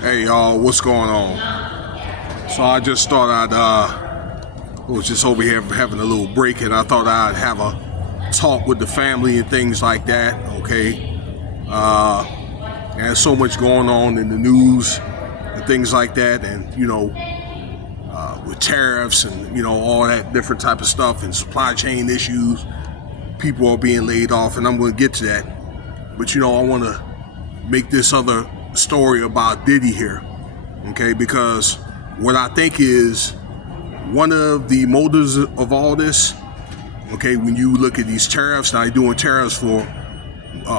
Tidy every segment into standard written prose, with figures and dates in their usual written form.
Hey y'all, what's going on? So I just thought was just over here having a little break, and I thought I'd have a talk with the family and things like that. Okay, and there's so much going on in the news and things like that, and with tariffs and all that different type of stuff and supply chain issues. People are being laid off, and I'm going to get to that. But I want to make this other story about Diddy here, okay? Because what I think is one of the motives of all this, okay, when you look at these tariffs, now they're doing tariffs for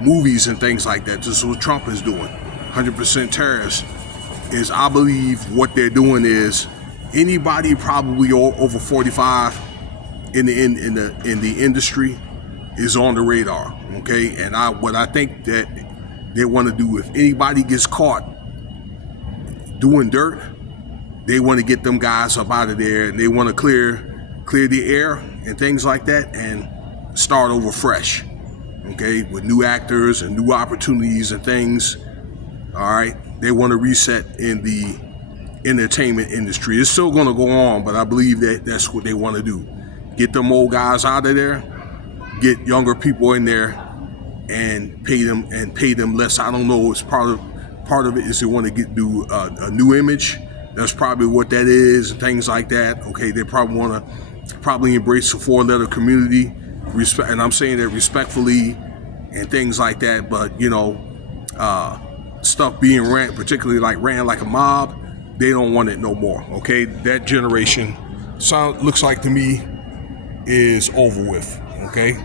movies and things like that. This is what Trump is doing, 100% tariffs. Is I believe what they're doing is anybody probably over 45 in the industry is on the radar, okay? And what I think that they want to do, if anybody gets caught doing dirt, they want to get them guys up out of there, and they want to clear the air and things like that and start over fresh, okay, with new actors and new opportunities and things. All right, they want to reset in the entertainment industry. It's still going to go on, but I believe that that's what they want to do. Get them old guys out of there, get younger people in there, and pay them less. I don't know. It's part of it is they want to do a new image. That's probably what that is, and things like that. Okay, they probably want to embrace the four-letter community, respect, and I'm saying that respectfully, and things like that. But stuff being ran, particularly ran like a mob, they don't want it no more. Okay, that generation looks like to me is over with. Okay.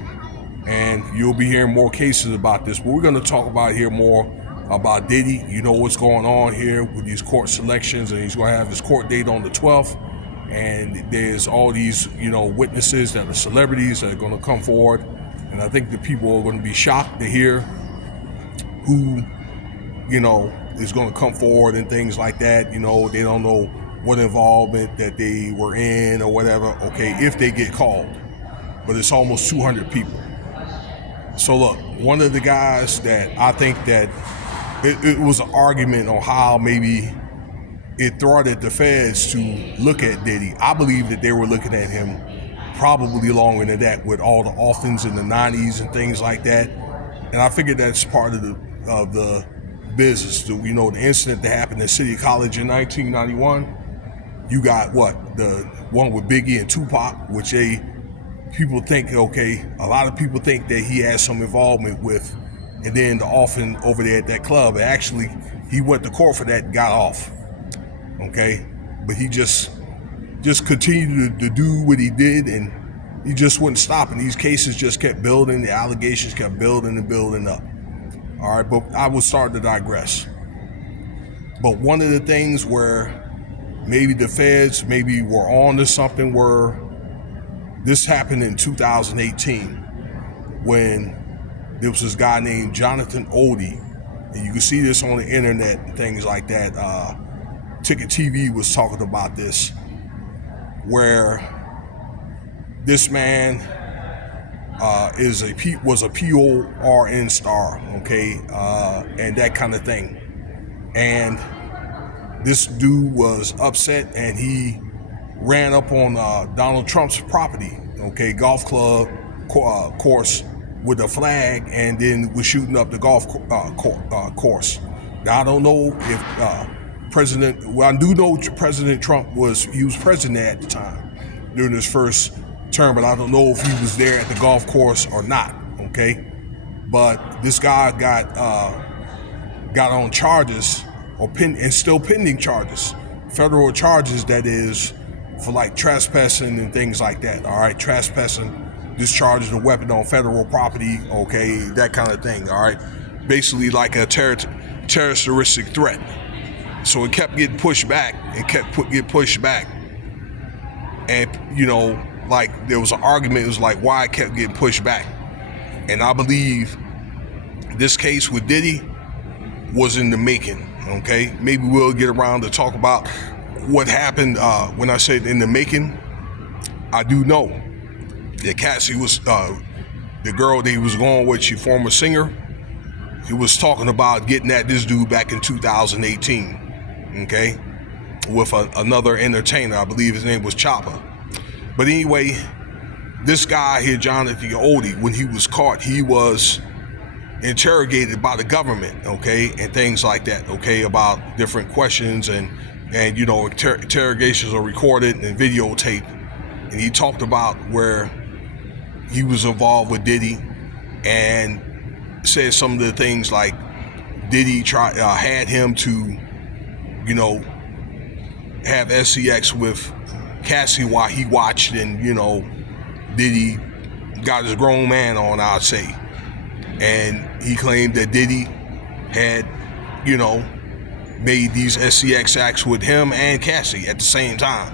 And you'll be hearing more cases about this, but we're going to talk about here more about Diddy. You know what's going on here with these court selections, and he's going to have his court date on the 12th. And there's all these, witnesses that are celebrities that are going to come forward. And I think the people are going to be shocked to hear who, is going to come forward and things like that. They don't know what involvement that they were in or whatever, okay, if they get called. But it's almost 200 people. So look, one of the guys that I think that it was an argument on how maybe it thwarted the feds to look at Diddy. I believe that they were looking at him probably longer than that, with all the offense in the 90s and things like that. And I figured that's part of the business. The incident that happened at City College in 1991. You got the one with Biggie and Tupac, which people think, okay, a lot of people think that he has some involvement with, and then the offense over there at that club. Actually, he went to court for that and got off. Okay, but he just continued to do what he did, and he just wouldn't stop. And these cases just kept building. The allegations kept building and building up. All right, but I will start to digress. But one of the things where maybe the feds maybe were on to something were, this happened in 2018 when there was this guy named John Oddi, and you can see this on the internet and things like that. Ticket TV was talking about this, where this man was a PORN star, okay, and that kind of thing. And this dude was upset, and he ran up on Donald Trump's property, okay, golf club course with a flag, and then was shooting up the golf course. Now, I don't know if I do know President Trump was president at the time during his first term, but I don't know if he was there at the golf course or not, okay? But this guy got on charges, and still pending charges, federal charges, that is, for trespassing and things like that. All right, trespassing, discharging a weapon on federal property, okay, that kind of thing. All right, basically like a terroristic threat. So it kept getting pushed back and getting pushed back. And there was an argument. It was why it kept getting pushed back. And I believe this case with Diddy was in the making. Okay, maybe we'll get around to talk about what happened. When I said in the making, I do know that Cassie was the girl that he was going with, she former singer. He was talking about getting at this dude back in 2018. okay, with another entertainer. I believe his name was Chopper. But anyway, this guy here, John Oddi, when he was caught, he was interrogated by the government, okay, and things like that, okay, about different questions, and you know, interrogations are recorded and videotaped, and he talked about where he was involved with Diddy, and said some of the things like Diddy had him to, you know, have sex with Cassie while he watched, and you know, Diddy got his grown man on, I'd say. And he claimed that Diddy had, you know, made these sex acts with him and Cassie at the same time.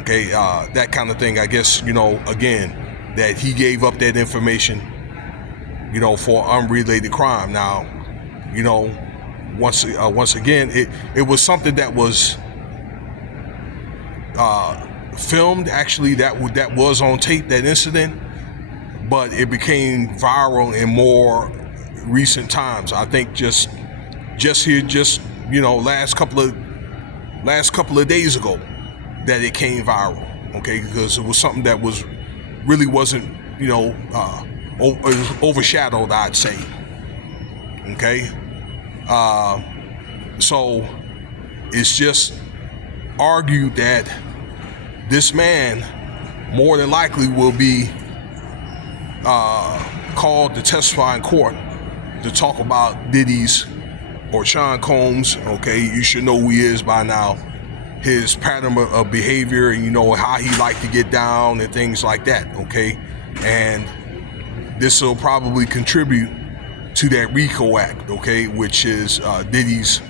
Okay, that kind of thing. I guess, you know, again, that he gave up that information, you know, for unrelated crime. Now, you know, once again, it was something that was filmed. Actually, that was on tape, that incident. But it became viral in more recent times. I think just you know, last couple of days ago, that it came viral. Okay, because it was something that wasn't, you know, it was overshadowed, I'd say. Okay, so it's just argued that this man more than likely will be called to testify in court to talk about Diddy's or Sean Combs. Okay, you should know who he is by now, his pattern of behavior, and you know how he liked to get down and things like that. Okay, and this will probably contribute to that RICO Act, okay, which is Diddy's,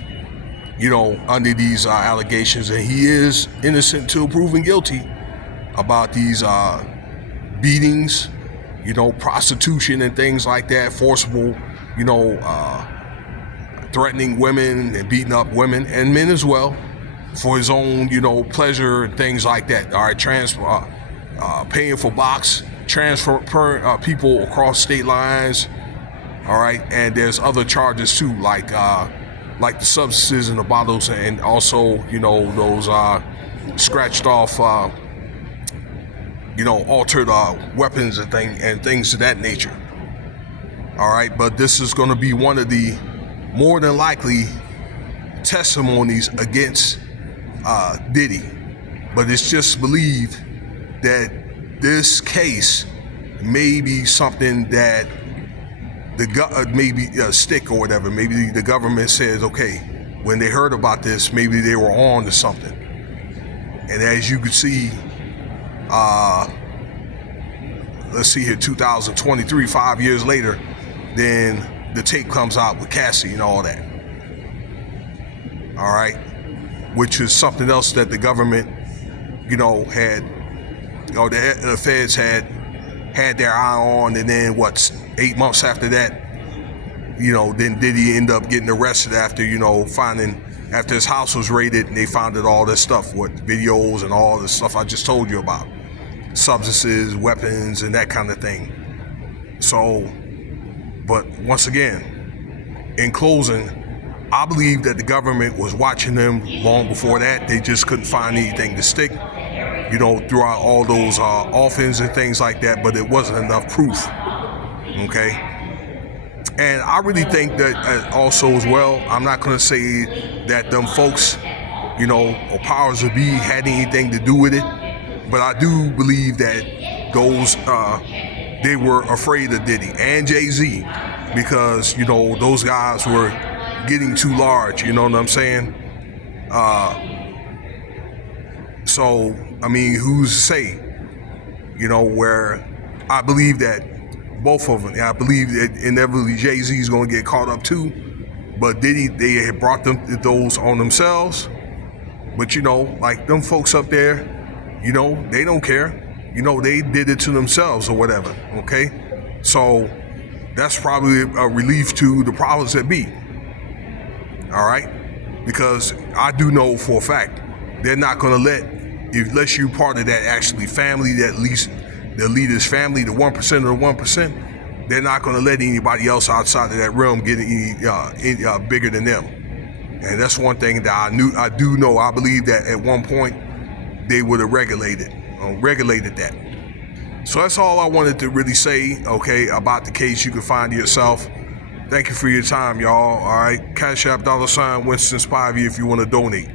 you know, under these allegations, and he is innocent till proven guilty about these beatings, you know, prostitution and things like that, forcible, you know, threatening women and beating up women and men as well for his own, you know, pleasure and things like that. All right, paying for box, transfer people across state lines. All right, and there's other charges too, like the substances in the bottles, and also, you know, those scratched off, you know, altered weapons and things of that nature. All right, but this is going to be one of the more than likely testimonies against Diddy. But it's just believed that this case may be something that maybe a stick or whatever. Maybe the government says, okay, when they heard about this, maybe they were on to something. And as you can see, let's see here, 2023, 5 years later, then the tape comes out with Cassie and all that. All right, which is something else that the government, you know, had, or the feds had their eye on, and then 8 months after that, you know, then Diddy ended up getting arrested after, you know, after his house was raided, and they found out all this stuff, videos and all the stuff I just told you about, substances, weapons, and that kind of thing. So, but once again, in closing, I believe that the government was watching them long before that. They just couldn't find anything to stick, you know, throughout all those offenses and things like that, but it wasn't enough proof. Okay, and I really think that also as well, I'm not going to say that them folks, you know, or powers that be had anything to do with it, but I do believe that those they were afraid of Diddy and Jay-Z, because, you know, those guys were getting too large, you know what I'm saying? So I mean, who's to say, you know, where I believe that both of them, I believe that inevitably Jay-Z is going to get caught up too, but Diddy, they had brought those on themselves. But, you know, like them folks up there, you know, they don't care. You know, they did it to themselves or whatever, okay? So that's probably a relief to the powers that be, all right? Because I do know for a fact they're not going to let, unless you're part of that actually family, that at least the leader's family, the 1% of the 1%, they're not going to let anybody else outside of that realm get any bigger than them. And that's one thing that I do know. I believe that at one point they would have regulated that. So that's all I wanted to really say, okay, about the case. You can find it yourself. Thank you for your time, y'all. All right, Cash App $Winston Spivey if you want to donate.